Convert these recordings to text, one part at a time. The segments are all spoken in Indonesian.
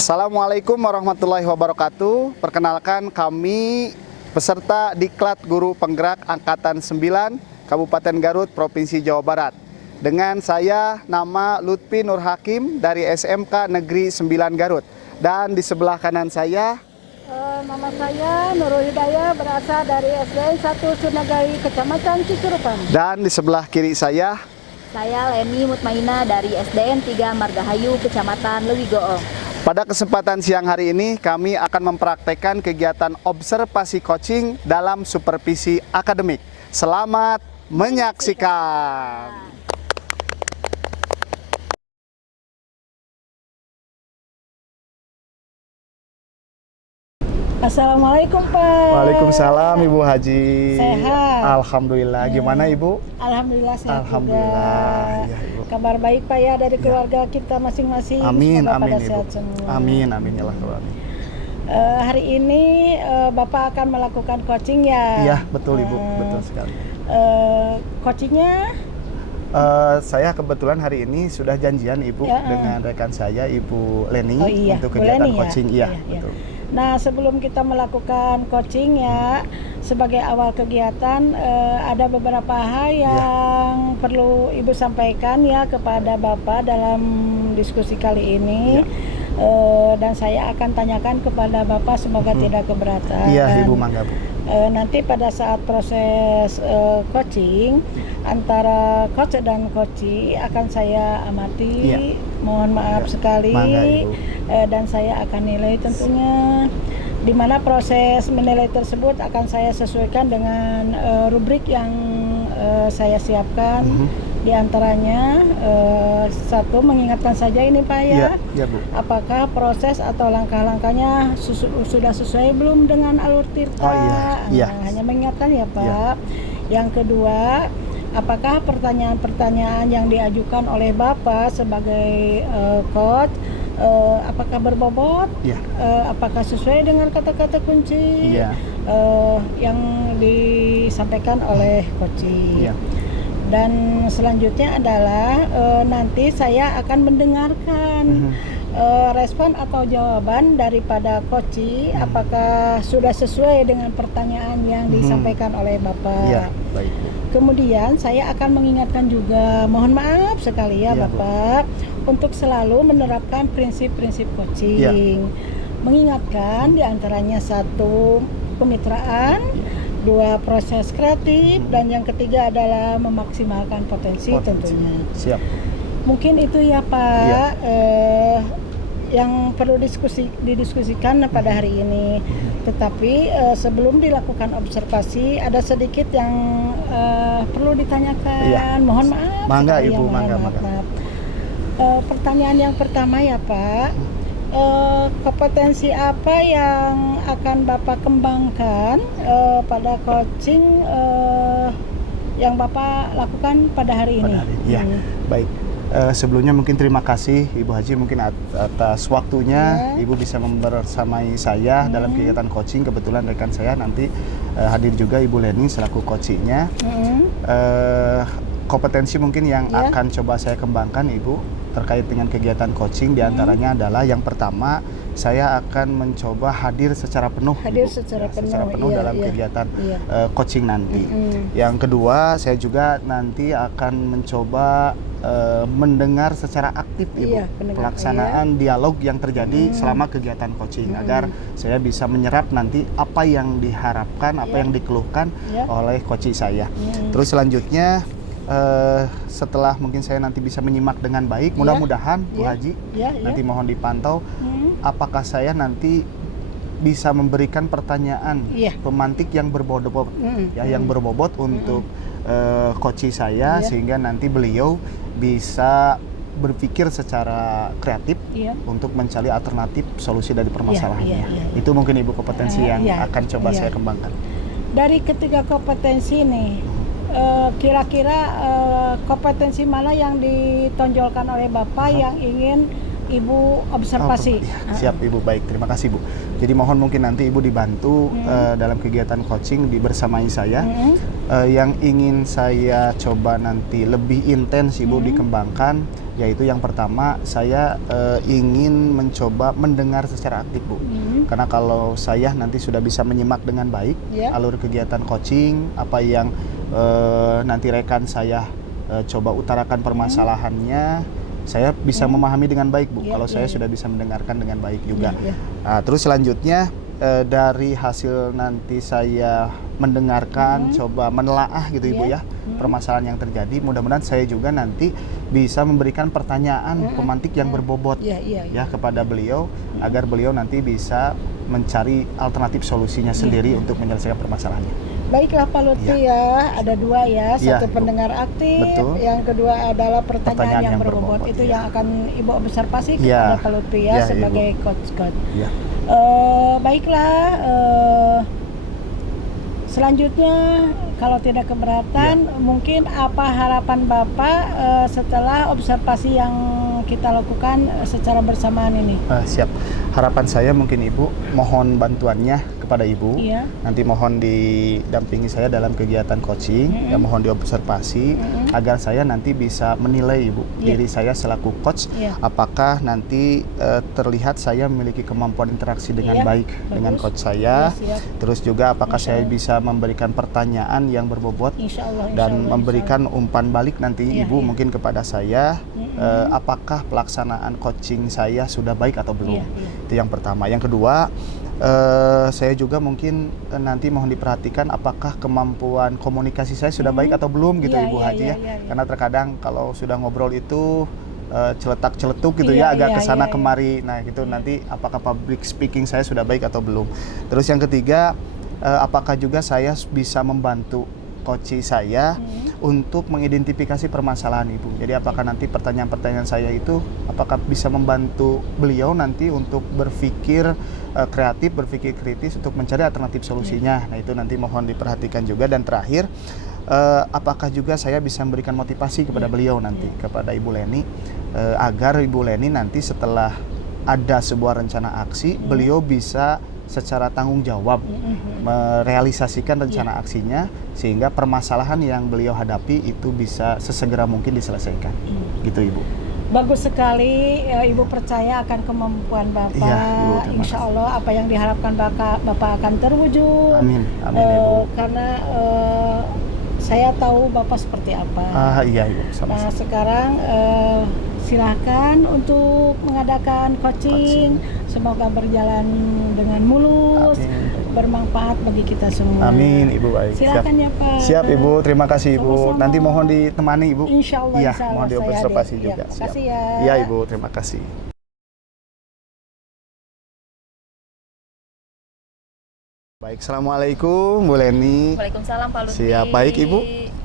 Assalamualaikum warahmatullahi wabarakatuh. Perkenalkan, kami peserta Diklat Guru Penggerak Angkatan 9 Kabupaten Garut, Provinsi Jawa Barat. Dengan saya nama Lutfi Nur Hakim dari SMK Negeri 9 Garut. Dan di sebelah kanan saya Nama saya Nurul Hidayah, berasal dari SDN 1 Sunagai, Kecamatan Cisurupan. Dan di sebelah kiri saya Leni Mutmaina dari SDN 3 Margahayu, Kecamatan Lewigoong. Pada kesempatan siang hari ini, kami akan mempraktekkan kegiatan observasi coaching dalam supervisi akademik. Selamat menyaksikan. Assalamualaikum Pak. Waalaikumsalam Ibu Haji. Sehat? Alhamdulillah. Gimana Ibu? Alhamdulillah sehat Alhamdulillah. juga. Ya, Ibu. Kabar baik Pak ya dari keluarga kita masing-masing. Amin, Semoga amin pada Ibu. sehat semua. Amin, amin ya Allah. Hari ini Bapak akan melakukan coaching ya? Iya, betul Ibu, betul sekali. Coachingnya? Saya kebetulan hari ini sudah janjian Ibu dengan rekan saya Ibu Leni untuk Bu kegiatan Leni, coaching. Iya, betul. Nah, sebelum kita melakukan coaching ya, sebagai awal kegiatan ada beberapa hal yang perlu Ibu sampaikan ya kepada Bapak dalam diskusi kali ini. Dan saya akan tanyakan kepada Bapak, semoga tidak keberatan. Iya, Ibu, mangga Bu. Nanti pada saat proses coaching antara coach dan coachee akan saya amati. Mohon maaf sekali. Mangga, Ibu. Dan saya akan nilai tentunya, di mana proses menilai tersebut akan saya sesuaikan dengan rubrik yang saya siapkan. Di antaranya satu, mengingatkan saja ini Pak ya, Bu. apakah proses atau langkah-langkahnya sudah sesuai belum dengan alur tirta. Hanya mengingatkan ya Pak. Yang kedua, apakah pertanyaan-pertanyaan yang diajukan oleh Bapak sebagai coach apakah berbobot, apakah sesuai dengan kata-kata kunci yang disampaikan oleh coaching. Dan selanjutnya adalah nanti saya akan mendengarkan respon atau jawaban daripada coachee, apakah sudah sesuai dengan pertanyaan yang disampaikan oleh Bapak. Baik. Kemudian saya akan mengingatkan juga, mohon maaf sekali ya Bapak, untuk selalu menerapkan prinsip-prinsip coaching. Mengingatkan diantaranya satu, kemitraan, dua, proses kreatif, dan yang ketiga adalah memaksimalkan potensi tentunya. Siap. Mungkin itu ya Pak yang perlu didiskusikan pada hari ini. Tetapi sebelum dilakukan observasi ada sedikit yang perlu ditanyakan. Mohon maaf. Mangga Ibu, mangga. Pertanyaan yang pertama ya Pak, kompetensi apa yang akan Bapak kembangkan pada coaching yang Bapak lakukan pada hari ini? Baik. Sebelumnya mungkin terima kasih Ibu Haji mungkin atas waktunya. Ibu bisa membersamai saya dalam kegiatan coaching. Kebetulan rekan saya nanti hadir juga Ibu Leni selaku coachingnya. Kompetensi mungkin yang akan coba saya kembangkan Ibu terkait dengan kegiatan coaching diantaranya adalah yang pertama, saya akan mencoba hadir secara penuh dalam kegiatan coaching nanti. Yang kedua, saya juga nanti akan mencoba mendengar secara aktif Ibu pelaksanaan dialog yang terjadi selama kegiatan coaching agar saya bisa menyerap nanti apa yang diharapkan, apa yang dikeluhkan oleh coaching saya. Terus selanjutnya setelah mungkin saya nanti bisa menyimak dengan baik, mudah-mudahan Bu Haji nanti mohon dipantau apakah saya nanti bisa memberikan pertanyaan pemantik yang berbobot yang berbobot untuk coaching saya sehingga nanti beliau bisa berpikir secara kreatif untuk mencari alternatif solusi dari permasalahannya. Itu mungkin Ibu kompetensi yang akan coba saya kembangkan. Dari ketiga kompetensi nih, kira-kira kompetensi mana yang ditonjolkan oleh Bapak yang ingin Ibu observasi? Siap Ibu, baik, terima kasih Bu. Jadi mohon mungkin nanti Ibu dibantu dalam kegiatan coaching bersamai saya. Yang ingin saya coba nanti lebih intens Ibu dikembangkan Yaitu yang pertama, saya ingin mencoba mendengar secara aktif, Bu. Karena kalau saya nanti sudah bisa menyimak dengan baik alur kegiatan coaching, apa yang nanti rekan saya coba utarakan permasalahannya, saya bisa memahami dengan baik, Bu. Kalau saya sudah bisa mendengarkan dengan baik juga. Nah, terus selanjutnya dari hasil nanti saya mendengarkan, coba menelaah gitu Ibu ya, permasalahan yang terjadi. Mudah-mudahan saya juga nanti bisa memberikan pertanyaan pemantik yang berbobot ya kepada beliau, agar beliau nanti bisa mencari alternatif solusinya sendiri untuk menyelesaikan permasalahannya. Baiklah Pak Lutfi ya, ada dua ya, satu pendengar aktif, yang kedua adalah pertanyaan yang berbobot. Itu yang akan Ibu observasi kepada Pak Lutfi ya, sebagai coach. Baiklah, selanjutnya kalau tidak keberatan, mungkin apa harapan Bapak setelah observasi yang kita lakukan secara bersamaan ini? Siap. Harapan saya mungkin Ibu mohon bantuannya kepada Ibu. Nanti mohon didampingi saya dalam kegiatan coaching, mohon diobservasi agar saya nanti bisa menilai Ibu diri saya selaku coach, apakah nanti terlihat saya memiliki kemampuan interaksi dengan baik dengan coach saya. Terus juga apakah saya bisa memberikan pertanyaan yang berbobot dan memberikan umpan balik nanti Ibu mungkin kepada saya, apakah pelaksanaan coaching saya sudah baik atau belum. Itu yang pertama. Yang kedua, saya juga mungkin nanti mohon diperhatikan apakah kemampuan komunikasi saya sudah baik atau belum gitu Ibu Haji ya. Karena terkadang kalau sudah ngobrol itu celetak-celetuk gitu ya, agak kesana kemari. Nah gitu nanti apakah public speaking saya sudah baik atau belum. Terus yang ketiga, apakah juga saya bisa membantu coach saya untuk mengidentifikasi permasalahan Ibu. Jadi apakah nanti pertanyaan-pertanyaan saya itu apakah bisa membantu beliau nanti untuk berpikir kreatif, berpikir kritis untuk mencari alternatif solusinya. Nah itu nanti mohon diperhatikan juga. Dan terakhir, apakah juga saya bisa memberikan motivasi kepada beliau nanti, kepada Ibu Leni, agar Ibu Leni nanti setelah ada sebuah rencana aksi, beliau bisa secara tanggung jawab merealisasikan rencana aksinya, sehingga permasalahan yang beliau hadapi itu bisa sesegera mungkin diselesaikan. Gitu Ibu. Bagus sekali, Ibu percaya akan kemampuan Bapak. Insya Allah apa yang diharapkan Bapak akan terwujud. Amin, amin Ibu. Karena saya tahu Bapak seperti apa. Iya Ibu, sama-sama. Nah sekarang silahkan untuk mengadakan coaching. Semoga berjalan dengan mulus, bermanfaat bagi kita semua. Amin Ibu, baik. Silakan ya Pak. Siap Ibu, terima kasih Ibu. Nanti mohon ditemani Ibu. Insya Allah. Iya, mohon diobservasi juga. Terima kasih ya. Iya Ibu, terima kasih. Baik, Assalamualaikum Bu Leni. Waalaikumsalam Pak Lutfi. Siap, baik Ibu.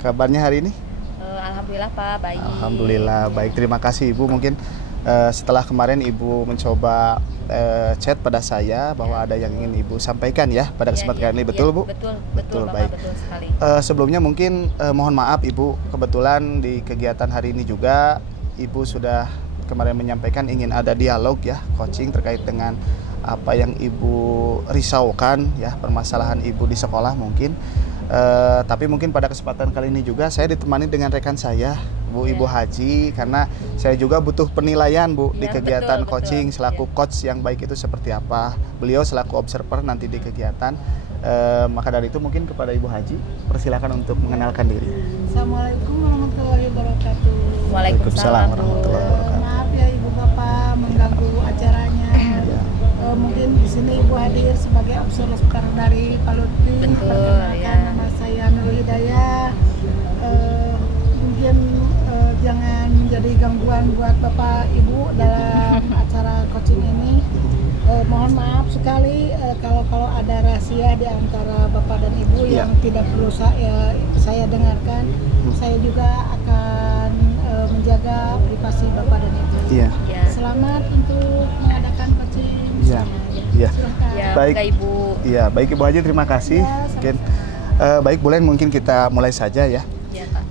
Kabarnya hari ini? Alhamdulillah Pak, baik. Alhamdulillah, baik. Terima kasih Ibu. Mungkin setelah kemarin Ibu mencoba chat pada saya bahwa ada yang ingin Ibu sampaikan ya pada kesempatan kali ini, betul Bu? Betul baik. Betul sekali. Sebelumnya mungkin mohon maaf Ibu, kebetulan di kegiatan hari ini juga Ibu sudah kemarin menyampaikan ingin ada dialog ya, coaching terkait dengan apa yang Ibu risaukan ya, permasalahan Ibu di sekolah mungkin. Tapi mungkin pada kesempatan kali ini juga saya ditemani dengan rekan saya Bu Ibu Haji, karena saya juga butuh penilaian Bu di kegiatan coaching selaku coach yang baik itu seperti apa. Beliau selaku observer nanti di kegiatan. Maka dari itu mungkin kepada Ibu Haji persilakan untuk mengenalkan diri. Assalamualaikum warahmatullahi wabarakatuh. Waalaikumsalam warahmatullahi wabarakatuh. Maaf ya Ibu Bapak mengganggu acaranya. Mungkin di sini Ibu hadir sebagai observer dari Pak Lutfi. Perkenalkan nama saya Nur Hidayah. Mungkin jangan menjadi gangguan buat Bapak Ibu dalam acara coaching ini. Mohon maaf sekali kalau ada rahasia di antara Bapak dan Ibu yang tidak perlu saya dengarkan. Saya juga akan menjaga privasi Bapak dan Ibu. Selamat untuk mengadakan coaching. Baik Ibu. Iya, baik Ibu Haji, terima kasih. Mungkin baik Bu Len, mungkin kita mulai saja ya.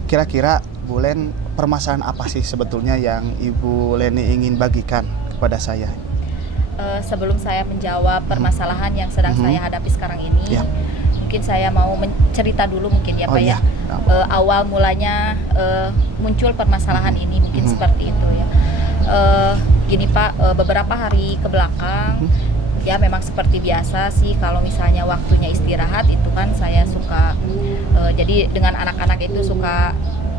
Kira-kira Bu Len, permasalahan apa sih sebetulnya yang Ibu Leni ingin bagikan kepada saya? Sebelum saya menjawab permasalahan yang sedang saya hadapi sekarang ini, mungkin mungkin saya mau cerita dulu mungkin ya Pak ya. Awal mulanya muncul permasalahan ini mungkin seperti itu ya. Gini Pak, beberapa hari ke belakang ya memang seperti biasa sih, kalau misalnya waktunya istirahat itu kan saya suka jadi dengan anak-anak itu suka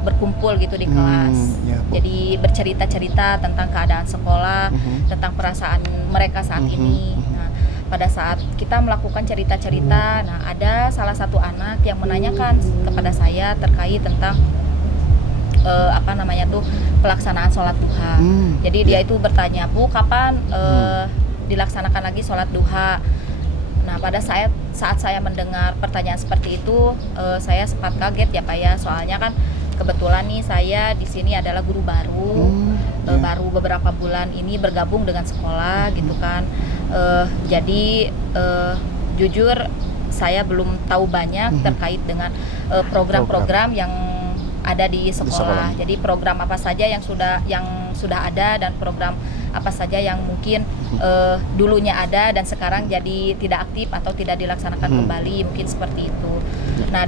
berkumpul gitu di kelas. Jadi bercerita-cerita tentang keadaan sekolah, tentang perasaan mereka saat ini. Nah, pada saat kita melakukan cerita-cerita, nah ada salah satu anak yang menanyakan kepada saya terkait tentang pelaksanaan sholat duha. Jadi dia itu bertanya, Bu, kapan dilaksanakan lagi sholat duha? Nah, pada saat saya mendengar pertanyaan seperti itu, saya sempat kaget ya Pak ya, soalnya kan kebetulan nih saya di sini adalah guru baru, baru beberapa bulan ini bergabung dengan sekolah gitu kan. Jadi jujur saya belum tahu banyak terkait dengan program-program yang ada di sekolah. Jadi program apa saja yang sudah ada dan program apa saja yang mungkin dulunya ada dan sekarang jadi tidak aktif atau tidak dilaksanakan kembali, mungkin seperti itu. Nah,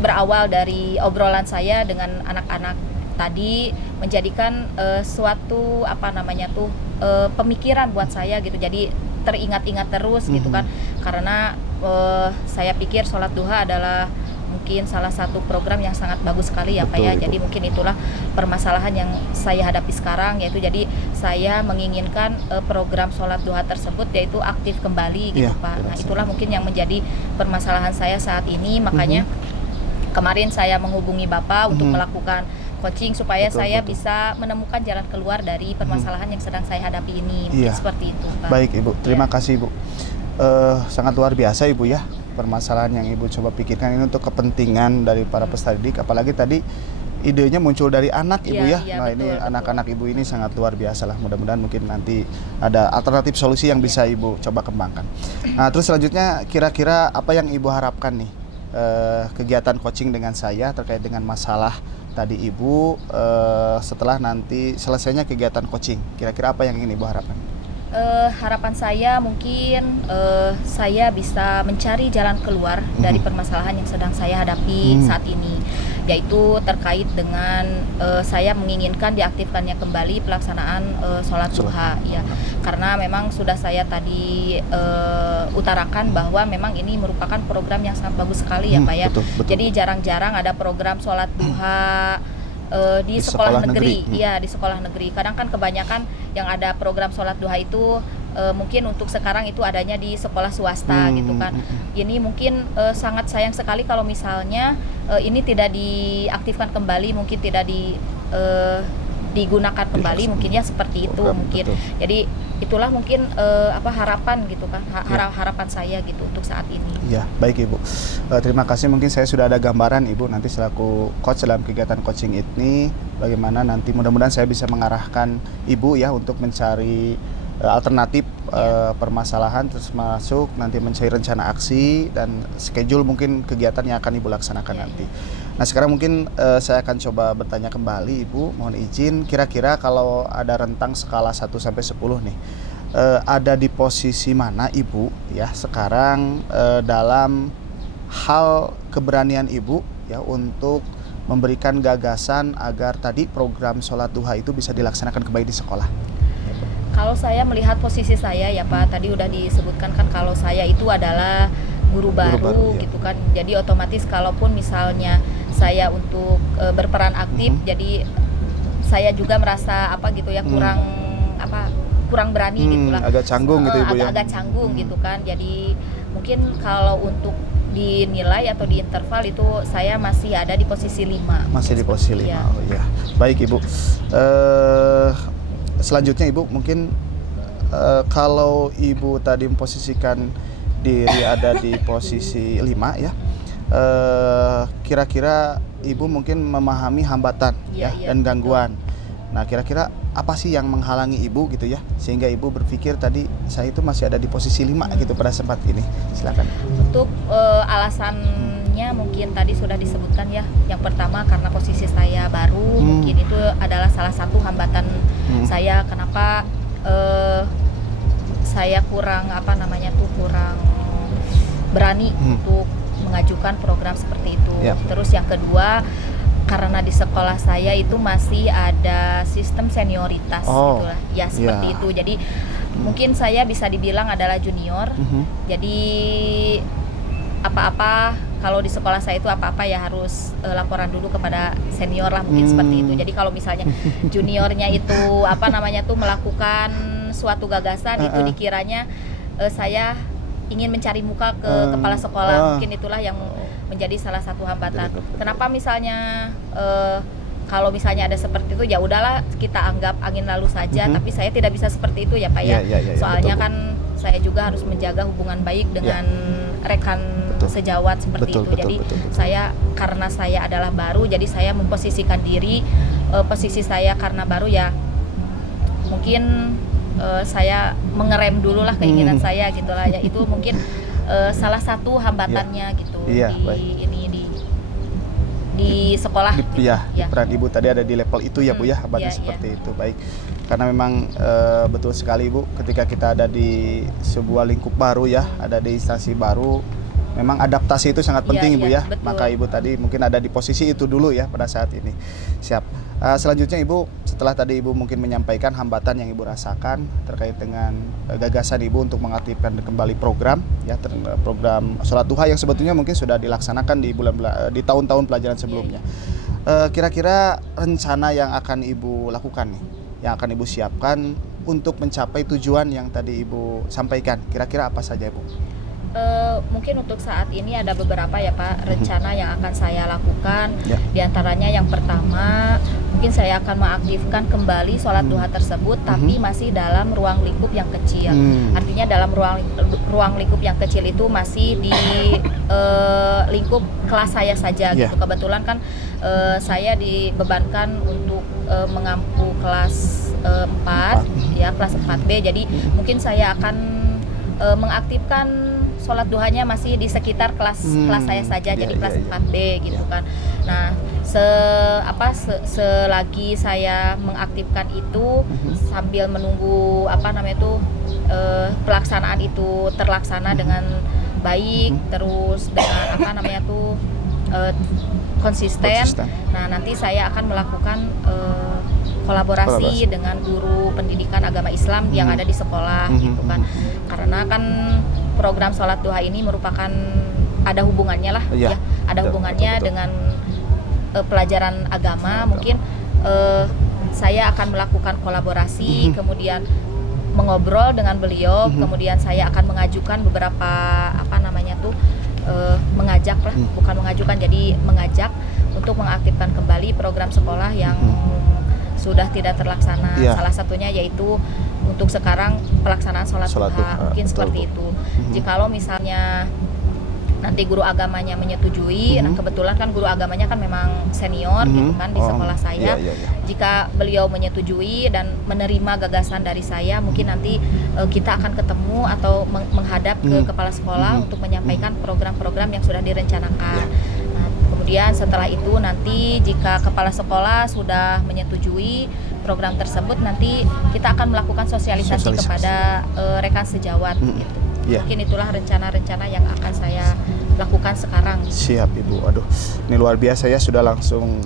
berawal dari obrolan saya dengan anak-anak tadi menjadikan suatu pemikiran buat saya gitu. Jadi teringat-ingat terus gitu kan, karena saya pikir sholat duha adalah mungkin salah satu program yang sangat bagus sekali ya Pak ya. Jadi mungkin itulah permasalahan yang saya hadapi sekarang, yaitu jadi saya menginginkan program sholat duha tersebut yaitu aktif kembali gitu Pak. Nah, itulah mungkin yang menjadi permasalahan saya saat ini, makanya kemarin saya menghubungi Bapak untuk melakukan coaching supaya saya bisa menemukan jalan keluar dari permasalahan yang sedang saya hadapi ini. Mungkin seperti itu Pak. Baik Ibu, terima kasih Ibu. Sangat luar biasa Ibu ya, permasalahan yang Ibu coba pikirkan ini untuk kepentingan dari para peserta didik, apalagi tadi idenya muncul dari anak Ibu ya. Nah, betul, ini anak-anak Ibu ini sangat luar biasa lah. Mudah-mudahan mungkin nanti ada alternatif solusi yang bisa Ibu coba kembangkan. Nah, terus selanjutnya kira-kira apa yang Ibu harapkan nih kegiatan coaching dengan saya terkait dengan masalah tadi Ibu setelah nanti selesainya kegiatan coaching, kira-kira apa yang ingin Ibu harapkan? Harapan saya mungkin saya bisa mencari jalan keluar dari permasalahan yang sedang saya hadapi saat ini, yaitu terkait dengan saya menginginkan diaktifkannya kembali pelaksanaan sholat duha ya, karena memang sudah saya tadi utarakan bahwa memang ini merupakan program yang sangat bagus sekali ya Pak ya. Betul. Jadi jarang-jarang ada program sholat duha di sekolah negeri. Iya, di sekolah negeri. Kadang kan kebanyakan yang ada program sholat duha itu mungkin untuk sekarang itu adanya di sekolah swasta gitu kan. Ini mungkin sangat sayang sekali kalau misalnya ini tidak diaktifkan kembali, mungkin tidak digunakan kembali, mungkin ya seperti itu mungkin. Jadi itulah mungkin harapan gitu kan, harapan saya gitu untuk saat ini. Ya, baik Ibu. Terima kasih. Mungkin saya sudah ada gambaran Ibu nanti selaku coach dalam kegiatan coaching ini, bagaimana nanti mudah-mudahan saya bisa mengarahkan Ibu ya untuk mencari alternatif permasalahan, terus masuk nanti mencari rencana aksi dan schedule mungkin kegiatan yang akan Ibu laksanakan nanti. Nah, sekarang mungkin saya akan coba bertanya kembali Ibu, mohon izin, kira-kira kalau ada rentang skala 1 sampai 10 nih, ada di posisi mana Ibu ya sekarang dalam hal keberanian Ibu ya untuk memberikan gagasan agar tadi program sholat duha itu bisa dilaksanakan kembali di sekolah? Kalau saya melihat posisi saya ya Pak, tadi udah disebutkan kan kalau saya itu adalah guru baru gitu kan. Jadi otomatis kalaupun misalnya saya untuk berperan aktif, jadi saya juga merasa kurang berani gitu lah. Agak canggung gitu Ibu ya. Agak canggung gitu kan. Jadi mungkin kalau untuk dinilai atau di interval itu saya masih ada di posisi 5. Masih di posisi 5. Ya. Oh ya. Baik Ibu. Selanjutnya Ibu mungkin kalau Ibu tadi memposisikan diri ada di posisi 5 ya, kira-kira Ibu mungkin memahami hambatan dan gangguan. Nah, kira-kira apa sih yang menghalangi Ibu gitu ya sehingga Ibu berpikir tadi saya itu masih ada di posisi 5 gitu pada sempat ini? Silakan. Untuk alasannya mungkin tadi sudah disebutkan ya. Yang pertama karena posisi saya baru, mungkin itu adalah salah satu hambatan saya. Kenapa saya kurang kurang berani untuk mengajukan program seperti itu. Terus yang kedua, karena di sekolah saya itu masih ada sistem senioritas gitulah. Ya seperti itu. Jadi mungkin saya bisa dibilang adalah junior. Jadi apa-apa kalau di sekolah saya itu apa-apa ya harus laporan dulu kepada senior lah, mungkin seperti itu. Jadi kalau misalnya juniornya itu melakukan suatu gagasan itu dikiranya saya ingin mencari muka ke kepala sekolah, mungkin itulah yang menjadi salah satu hambatan. Kenapa misalnya kalau misalnya ada seperti itu ya udahlah kita anggap angin lalu saja, tapi saya tidak bisa seperti itu ya Pak ya. Soalnya kan saya juga harus menjaga hubungan baik dengan rekan sejawat seperti itu. Jadi saya karena saya adalah baru, jadi saya memposisikan diri, posisi saya karena baru ya mungkin saya mengerem dulu lah keinginan saya gitulah ya. Itu mungkin salah satu hambatannya gitu di sekolah. Di peran Ibu tadi ada di level itu ya Bu ya, hambatan seperti itu. Baik. Karena memang betul sekali Ibu, ketika kita ada di sebuah lingkup baru ya, ada di instansi baru, memang adaptasi itu sangat penting Ibu ya. Betul. Maka Ibu tadi mungkin ada di posisi itu dulu ya pada saat ini. Siap. Selanjutnya Ibu, setelah tadi Ibu mungkin menyampaikan hambatan yang Ibu rasakan terkait dengan gagasan Ibu untuk mengaktifkan kembali program ya, program sholat duha yang sebetulnya mungkin sudah dilaksanakan di tahun-tahun pelajaran sebelumnya. Kira-kira rencana yang akan Ibu lakukan nih, yang akan Ibu siapkan untuk mencapai tujuan yang tadi Ibu sampaikan, kira-kira apa saja Ibu? Mungkin untuk saat ini ada beberapa ya Pak rencana yang akan saya lakukan. Di antaranya yang pertama, mungkin saya akan mengaktifkan kembali sholat duha tersebut, tapi masih dalam ruang lingkup yang kecil. Artinya dalam ruang lingkup yang kecil itu masih di lingkup kelas saya saja gitu. Kebetulan kan saya dibebankan untuk mengampu kelas 4 ya, kelas 4B. Jadi mungkin saya akan mengaktifkan sholat duhanya masih di sekitar kelas saya saja, jadi kelas 4B gitu kan. Nah, selagi saya mengaktifkan itu sambil menunggu pelaksanaan itu terlaksana dengan baik, terus dengan konsisten. Nah, nanti saya akan melakukan kolaborasi dengan guru pendidikan agama Islam yang ada di sekolah gitu kan. Karena kan program sholat duha ini merupakan ada hubungannya lah ya, ada hubungannya dengan pelajaran agama. Mungkin saya akan melakukan kolaborasi, kemudian mengobrol dengan beliau, kemudian saya akan mengajukan beberapa mengajak lah, bukan mengajukan, jadi mengajak untuk mengaktifkan kembali program sekolah yang sudah tidak terlaksana. Salah satunya yaitu untuk sekarang pelaksanaan sholat duha, mungkin seperti itu. Jikalau misalnya nanti guru agamanya menyetujui, nah kebetulan kan guru agamanya kan memang senior gitu kan di sekolah saya. Jika beliau menyetujui dan menerima gagasan dari saya, mungkin nanti kita akan ketemu atau menghadap ke kepala sekolah untuk menyampaikan program-program yang sudah direncanakan. Nah, kemudian setelah itu nanti jika kepala sekolah sudah menyetujui program tersebut, nanti kita akan melakukan sosialisasi kepada rekan sejawat gitu. Mungkin itulah rencana-rencana yang akan saya lakukan sekarang. Siap Ibu. Aduh, ini luar biasa ya, sudah langsung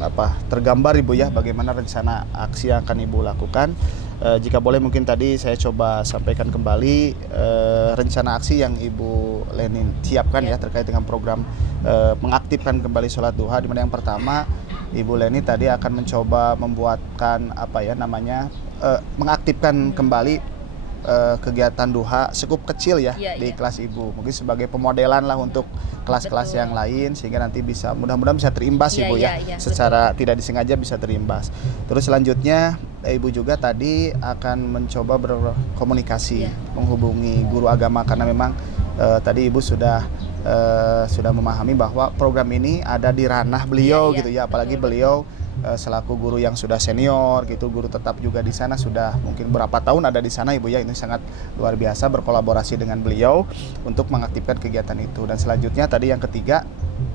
tergambar Ibu ya bagaimana rencana aksi yang akan Ibu lakukan. Jika boleh mungkin tadi saya coba sampaikan kembali rencana aksi yang Ibu Leni siapkan ya terkait dengan program mengaktifkan kembali sholat duha, di mana yang pertama Ibu Leni tadi akan mencoba membuatkan mengaktifkan kembali kegiatan duha skup kecil ya di kelas Ibu, mungkin sebagai pemodelan lah untuk kelas-kelas yang lain, sehingga nanti bisa mudah-mudahan bisa terimbas Ibu secara tidak disengaja bisa terimbas. Terus selanjutnya Ibu juga tadi akan mencoba berkomunikasi menghubungi guru agama, karena memang tadi Ibu sudah memahami bahwa program ini ada di ranah beliau gitu ya, apalagi beliau selaku guru yang sudah senior gitu, guru tetap juga di sana, sudah mungkin berapa tahun ada di sana Ibu ya. Ini sangat luar biasa berkolaborasi dengan beliau untuk mengaktifkan kegiatan itu. Dan selanjutnya tadi yang ketiga,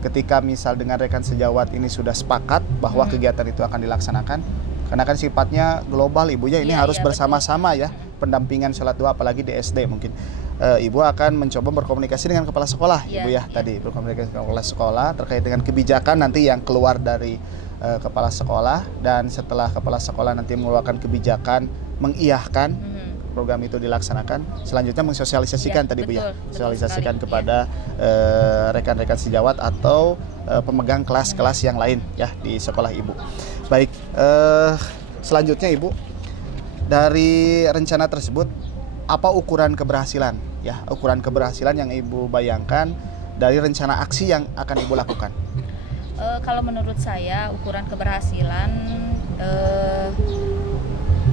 ketika misal dengan rekan sejawat ini sudah sepakat bahwa kegiatan itu akan dilaksanakan, karena kan sifatnya global Ibu ya, ini harus bersama-sama ya, pendampingan sholat duha apalagi di SD mungkin. Ibu akan mencoba berkomunikasi dengan kepala sekolah, Ibu ya. Tadi berkomunikasi dengan kepala sekolah terkait dengan kebijakan nanti yang keluar dari kepala sekolah, dan setelah kepala sekolah nanti mengeluarkan kebijakan mengiyahkan program itu dilaksanakan, selanjutnya mensosialisasikan tadi Bu ya, sosialisasikan kepada rekan-rekan sejawat atau pemegang kelas-kelas yang lain ya di sekolah Ibu. Baik, selanjutnya Ibu, dari rencana tersebut apa ukuran keberhasilan ya, ukuran keberhasilan yang Ibu bayangkan dari rencana aksi yang akan Ibu lakukan? Kalau menurut saya ukuran keberhasilan,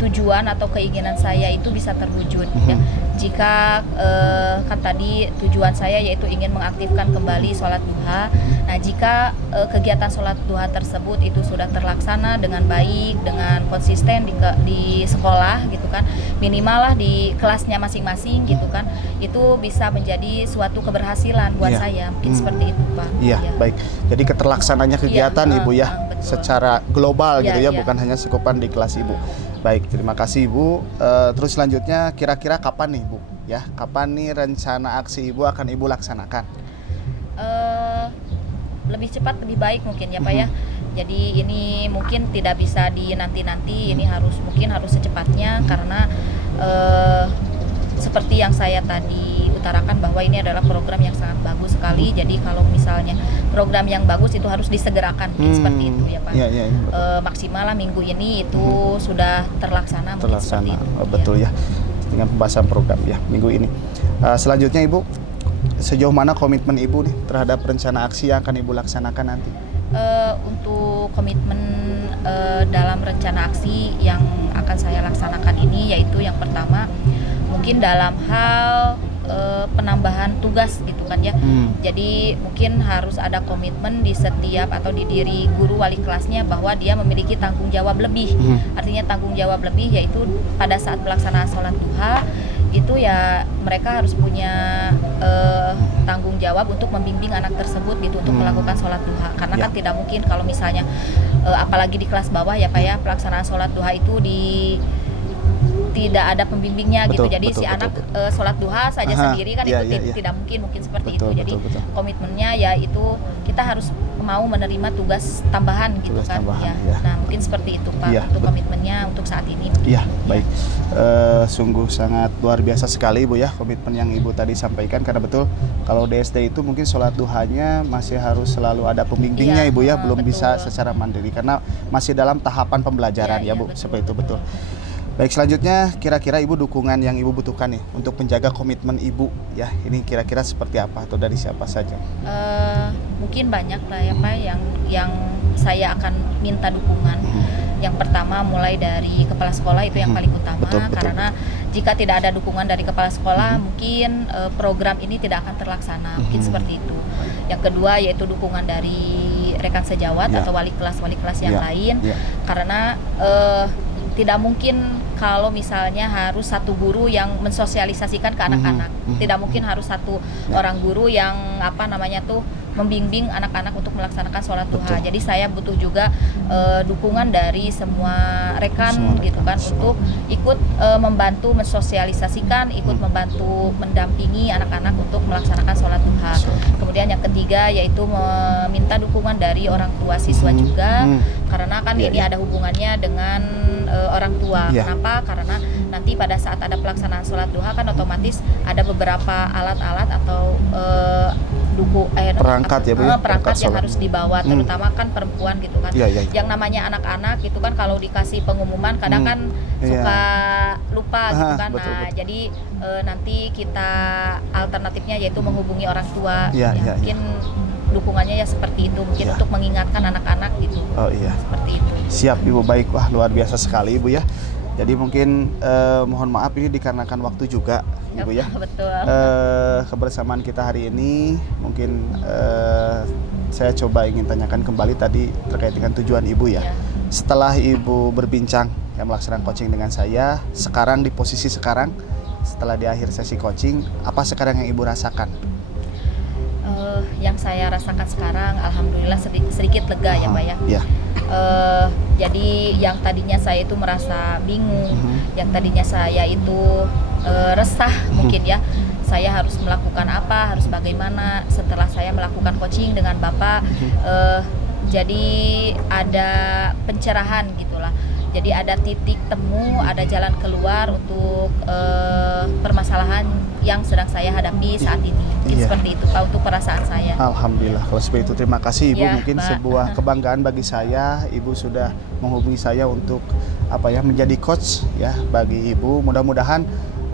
tujuan atau keinginan saya itu bisa terwujud ya. Jika kan tadi tujuan saya yaitu ingin mengaktifkan kembali sholat duha. Nah, jika kegiatan sholat duha tersebut itu sudah terlaksana dengan baik, dengan konsisten di sekolah gitu kan, minimal lah di kelasnya masing-masing gitu kan, itu bisa menjadi suatu keberhasilan buat saya, mungkin seperti itu Pak. Iya, baik. Jadi keterlaksananya kegiatan Ibu ya, secara global gitu ya, bukan hanya sekupan di kelas Ibu. Baik, terima kasih Ibu. Terus selanjutnya kira-kira kapan nih Bu? Ya, kapan nih rencana aksi Ibu akan Ibu laksanakan? Lebih cepat lebih baik mungkin ya Pak ya. Jadi ini mungkin tidak bisa di nanti-nanti, ini mungkin harus secepatnya karena seperti yang saya tadi utarakan bahwa ini adalah program yang sangat bagus sekali. Jadi kalau misalnya program yang bagus itu harus disegerakan, seperti itu ya Pak. Maksimal lah minggu ini itu sudah terlaksana. Seperti itu. Betul ya. Dengan pembahasan program ya minggu ini. Selanjutnya Ibu, sejauh mana komitmen Ibu nih terhadap rencana aksi yang akan Ibu laksanakan nanti? Untuk komitmen dalam rencana aksi yang akan saya laksanakan ini yaitu yang pertama mungkin dalam hal penambahan tugas gitu kan ya. Jadi mungkin harus ada komitmen di setiap atau di diri guru wali kelasnya bahwa dia memiliki tanggung jawab lebih. Artinya tanggung jawab lebih yaitu pada saat pelaksanaan sholat duha itu ya mereka harus punya tanggung jawab untuk membimbing anak tersebut gitu untuk melakukan sholat duha. Karena kan tidak mungkin kalau misalnya apalagi di kelas bawah ya Pak ya, pelaksanaan sholat duha itu tidak ada pembimbingnya gitu. Jadi si anak sholat duha saja sendiri kan itu tidak mungkin seperti itu. Jadi komitmennya ya itu kita harus mau menerima tugas tambahan gitu kan ya. Nah, mungkin seperti itu Pak untuk komitmennya untuk saat ini. Iya, baik. Sungguh sangat luar biasa sekali Bu ya komitmen yang Ibu tadi sampaikan, karena betul kalau di SD itu mungkin sholat duhanya masih harus selalu ada pembimbingnya Ibu ya, belum bisa secara mandiri karena masih dalam tahapan pembelajaran ya Bu, seperti itu betul. Baik, selanjutnya kira-kira Ibu dukungan yang Ibu butuhkan nih untuk menjaga komitmen Ibu ya, ini kira-kira seperti apa atau dari siapa saja? Mungkin banyak lah ya Pak yang saya akan minta dukungan. Yang pertama mulai dari kepala sekolah itu yang paling utama, karena jika tidak ada dukungan dari kepala sekolah mungkin program ini tidak akan terlaksana, mungkin seperti itu. Yang kedua yaitu dukungan dari rekan sejawat atau wali kelas yang lain, karena tidak mungkin kalau misalnya harus satu guru yang mensosialisasikan ke anak-anak. Tidak mungkin harus satu orang guru yang membimbing anak-anak untuk melaksanakan sholat duha. Jadi saya butuh juga dukungan dari semua rekan gitu kan untuk ikut membantu mensosialisasikan, ikut membantu mendampingi anak-anak untuk melaksanakan sholat duha. Kemudian yang ketiga yaitu meminta dukungan dari orang tua siswa juga, karena kan ini ada hubungannya dengan orang tua. Kenapa? Karena nanti pada saat ada pelaksanaan sholat duha kan otomatis ada beberapa alat-alat atau perangkat ya Bu ya, perangkat yang harus dibawa, terutama kan perempuan gitu kan. Yang namanya anak-anak gitu kan kalau dikasih pengumuman kadang kan suka lupa gitu kan. Nah, jadi nanti kita alternatifnya yaitu menghubungi orang tua. Mungkin dukungannya ya seperti itu, mungkin untuk mengingatkan anak-anak gitu. Seperti itu. Siap Ibu, baik. Wah, luar biasa sekali Ibu ya. Jadi mungkin mohon maaf ini dikarenakan waktu juga Ibu ya. Betul. Kebersamaan kita hari ini mungkin saya coba ingin tanyakan kembali tadi terkait dengan tujuan Ibu ya. Setelah Ibu berbincang yang melaksanakan coaching dengan saya, sekarang di posisi sekarang setelah di akhir sesi coaching, apa sekarang yang Ibu rasakan? Yang saya rasakan sekarang alhamdulillah sedikit lega ya Pak ya. Jadi yang tadinya saya itu merasa bingung, yang tadinya saya itu resah mungkin ya, saya harus melakukan apa, harus bagaimana. Setelah saya melakukan coaching dengan Bapak, jadi ada pencerahan gitulah. Jadi ada titik temu, ada jalan keluar untuk permasalahan yang sedang saya hadapi saat ini. Mungkin seperti itu Pak untuk perasaan saya. Alhamdulillah kalau seperti itu, terima kasih Ibu. Ya, mungkin Pak. sebuah kebanggaan bagi saya, Ibu sudah menghubungi saya untuk menjadi coach ya bagi Ibu. Mudah-mudahan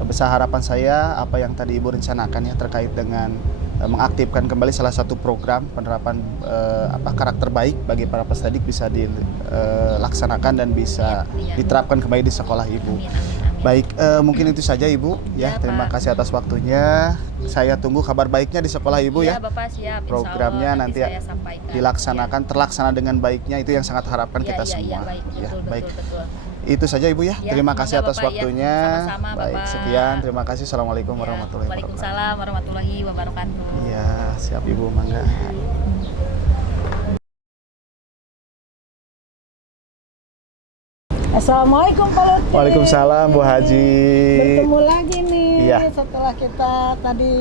besar harapan saya apa yang tadi Ibu rencanakan ya terkait dengan mengaktifkan kembali salah satu program penerapan karakter baik bagi para peserta didik bisa dilaksanakan dan bisa diterapkan kembali di sekolah Ibu. Amin, amin, amin. Baik, mungkin itu saja Ibu ya. Ya, Terima Pak. kasih atas waktunya. Saya tunggu kabar baiknya di sekolah Ibu ya. Bapak siap. Insya Programnya Allah nanti saya sampaikan. dilaksanakan, terlaksana dengan baiknya, itu yang sangat harapkan kita semua. Baik, Ya, betul, baik. betul. Itu saja Ibu ya. Ya, Terima kasih semoga atas Bapak, ya. waktunya. Sama-sama, Baik, Bapak. sekian. Terima kasih. Assalamualaikum warahmatullahi wabarakatuh. Waalaikumsalam warahmatullahi wabarakatuh. Iya, siap Ibu, mangga. Assalamualaikum Pak Lutfi. Waalaikumsalam Bu Haji. Bertemu lagi nih Iya. setelah kita tadi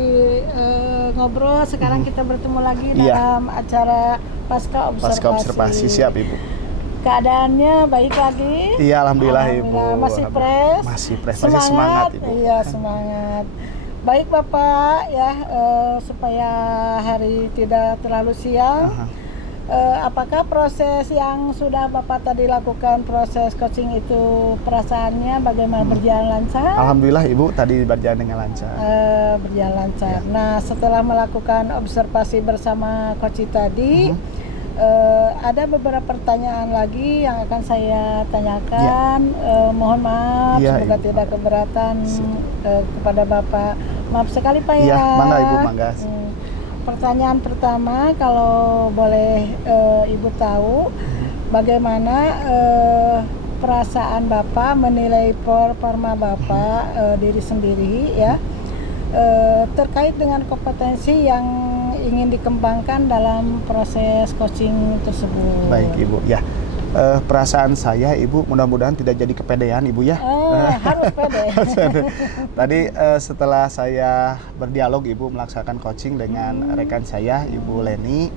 ngobrol, sekarang kita bertemu lagi Iya. dalam acara pasca observasi. Pasca observasi, siap Ibu. Keadaannya baik lagi? Iya, alhamdulillah Ibu. Alhamdulillah. Masih fresh? Masih fresh, masih semangat Ibu. Iya, semangat. Baik Bapak ya, supaya hari tidak terlalu siang. Aha. Apakah proses yang sudah Bapak tadi lakukan, proses coaching itu perasaannya bagaimana, berjalan lancar? Alhamdulillah Ibu tadi berjalan dengan lancar. Berjalan lancar. Ya. Nah, setelah melakukan observasi bersama coach tadi, ada beberapa pertanyaan lagi yang akan saya tanyakan. Mohon maaf, Ya, semoga Ibu. tidak keberatan kepada Bapak. Maaf sekali Pak ya. Iya, mangga Ibu, mangga. Pertanyaan pertama, kalau boleh Ibu tahu, bagaimana perasaan Bapak menilai performa Bapak diri sendiri ya, terkait dengan kompetensi yang ingin dikembangkan dalam proses coaching tersebut. Baik Ibu, ya. Perasaan saya Ibu mudah-mudahan tidak jadi kepedean Ibu ya. Harus pede. Tadi setelah saya berdialog Ibu melaksanakan coaching dengan rekan saya Ibu Leni,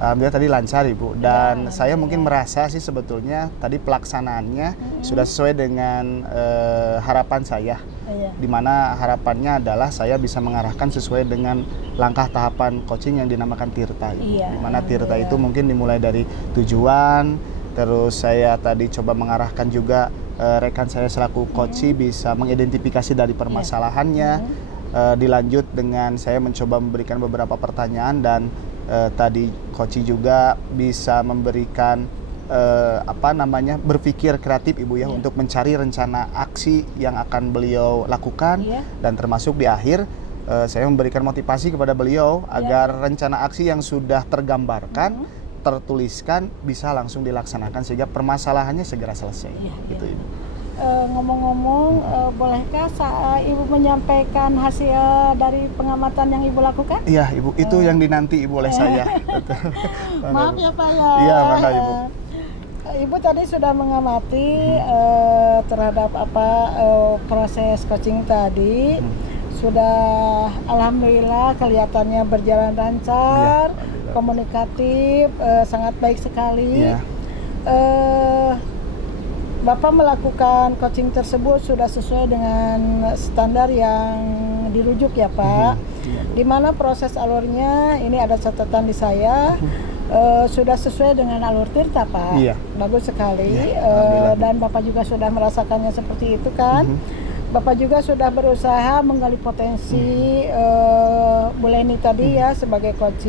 alhamdulillah tadi lancar Ibu, dan saya mungkin merasa sih sebetulnya tadi pelaksanaannya sudah sesuai dengan harapan saya. Dimana harapannya adalah saya bisa mengarahkan sesuai dengan langkah tahapan coaching yang dinamakan Tirta Ibu. Dimana Tirta itu mungkin dimulai dari tujuan. Terus saya tadi coba mengarahkan juga rekan saya selaku coach bisa mengidentifikasi dari permasalahannya. Dilanjut dengan saya mencoba memberikan beberapa pertanyaan, dan tadi coach juga bisa memberikan berpikir kreatif Ibu ya, untuk mencari rencana aksi yang akan beliau lakukan. Dan termasuk di akhir saya memberikan motivasi kepada beliau agar rencana aksi yang sudah tergambarkan, tertuliskan, bisa langsung dilaksanakan sehingga permasalahannya segera selesai. Gitu Ibu. Ngomong-ngomong, bolehkah Ibu menyampaikan hasil dari pengamatan yang Ibu lakukan? Iya Ibu, itu yang dinanti Ibu oleh saya. Maaf ya Pak ya. Iya, mangga Ibu. Ibu tadi sudah mengamati terhadap proses coaching tadi. Sudah alhamdulillah kelihatannya berjalan lancar, komunikatif, sangat baik sekali. Bapak melakukan coaching tersebut sudah sesuai dengan standar yang dirujuk ya Pak. Di mana proses alurnya, ini ada catatan di saya, sudah sesuai dengan alur Tirta Pak. Bagus sekali. Dan Bapak juga sudah merasakannya seperti itu kan. Bapak juga sudah berusaha menggali potensi Bu Leni tadi ya sebagai coach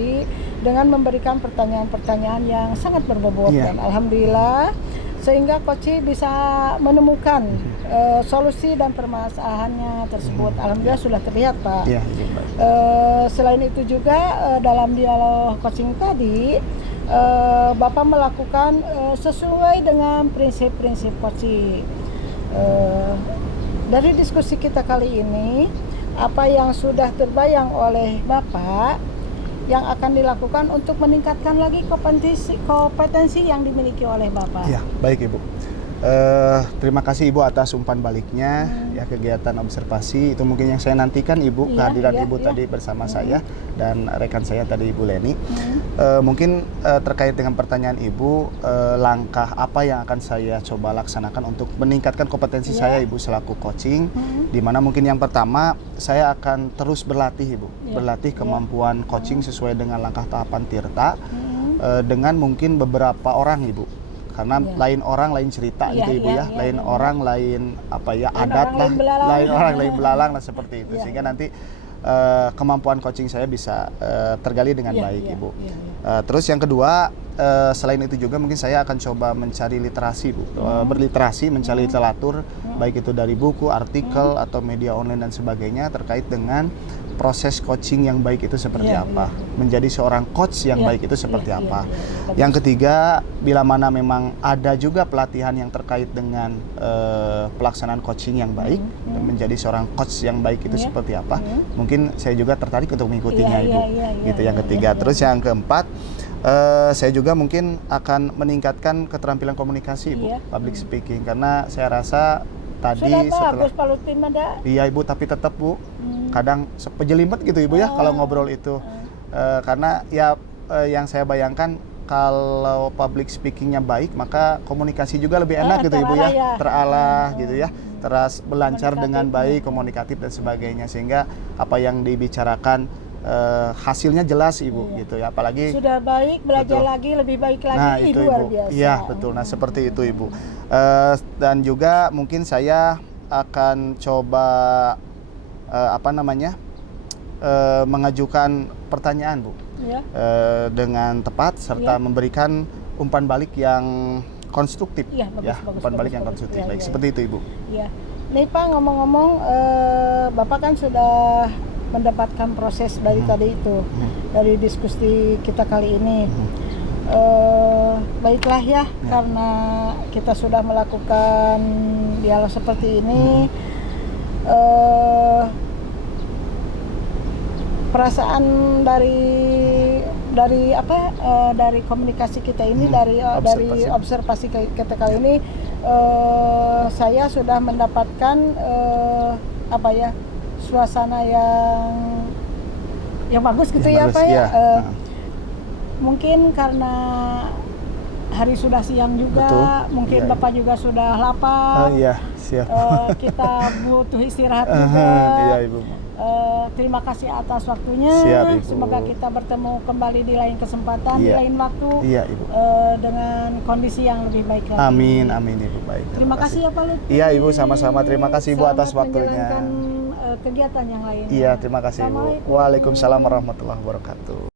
dengan memberikan pertanyaan-pertanyaan yang sangat berbobot, dan alhamdulillah sehingga coach bisa menemukan solusi dan permasalahannya tersebut. Alhamdulillah sudah terlihat Pak. Selain itu juga dalam dialog coaching tadi, Bapak melakukan sesuai dengan prinsip-prinsip coaching. Dari diskusi kita kali ini, apa yang sudah terbayang oleh Bapak yang akan dilakukan untuk meningkatkan lagi kompetensi yang dimiliki oleh Bapak. Ya, baik Ibu. Terima kasih Ibu atas umpan baliknya, ya kegiatan observasi itu mungkin yang saya nantikan Ibu, kehadiran Ibu tadi bersama saya dan rekan saya tadi Ibu Leni. Mungkin terkait dengan pertanyaan Ibu, langkah apa yang akan saya coba laksanakan untuk meningkatkan kompetensi saya Ibu selaku coaching, di mana mungkin yang pertama saya akan terus berlatih Ibu, berlatih kemampuan coaching sesuai dengan langkah tahapan Tirta dengan mungkin beberapa orang Ibu. Karena lain orang lain cerita gitu Ibu ya, lain orang lain apa ya, adat lah, lain orang lain belalang lah seperti itu, sehingga nanti kemampuan coaching saya bisa tergali dengan baik Ibu. Terus yang kedua, selain itu juga mungkin saya akan coba mencari literasi Bu, berliterasi, mencari literatur baik itu dari buku, artikel atau media online dan sebagainya terkait dengan proses coaching yang baik itu seperti apa, menjadi seorang coach yang baik itu seperti apa. Yang ketiga, bila mana memang ada juga pelatihan yang terkait dengan pelaksanaan coaching yang baik, dan menjadi seorang coach yang baik itu seperti apa, mungkin saya juga tertarik untuk mengikutinya Ibu. Gitu yang ketiga. Terus yang keempat, saya juga mungkin akan meningkatkan keterampilan komunikasi Ibu, public speaking, karena saya rasa tadi setelah iya Ibu, tapi tetap Bu kadang sepejelimet gitu Ibu ya kalau ngobrol itu, karena ya yang saya bayangkan kalau public speakingnya baik maka komunikasi juga lebih enak gitu Ibu ya, terarah gitu ya, terus berlancar dengan baik, komunikatif dan sebagainya, sehingga apa yang dibicarakan hasilnya jelas Ibu gitu ya, apalagi sudah baik belajar lagi lebih baik lagi. Nah itu luar Ibu, biasa. iya betul. Nah seperti itu Ibu. Dan juga mungkin saya akan coba mengajukan pertanyaan Bu, dengan tepat serta memberikan umpan balik yang konstruktif, umpan balik yang konstruktif. Baik, seperti itu Ibu. Ya, nih Pak, ngomong-ngomong, Bapak kan sudah mendapatkan proses dari tadi itu, dari diskusi kita kali ini. Baiklah ya, karena kita sudah melakukan dialog seperti ini, perasaan dari komunikasi kita ini, dari observasi kita kali ini, saya sudah mendapatkan suasana yang bagus gitu ya Pak ya. Mungkin karena hari sudah siang juga, mungkin Bapak juga sudah lapar. Siap. Kita butuh istirahat juga. Iya Ibu. Terima kasih atas waktunya. Siap, Ibu. Semoga kita bertemu kembali di lain kesempatan, di lain waktu, Ibu. dengan kondisi yang lebih baik lagi. Amin Ibu. Baik. Terima kasih ya Pak Lutfi. Iya Ibu, sama-sama. Terima kasih Ibu atas waktunya. Menjalankan kegiatan yang lainnya. Iya, terima kasih Ibu. Waalaikumsalam warahmatullahi wabarakatuh.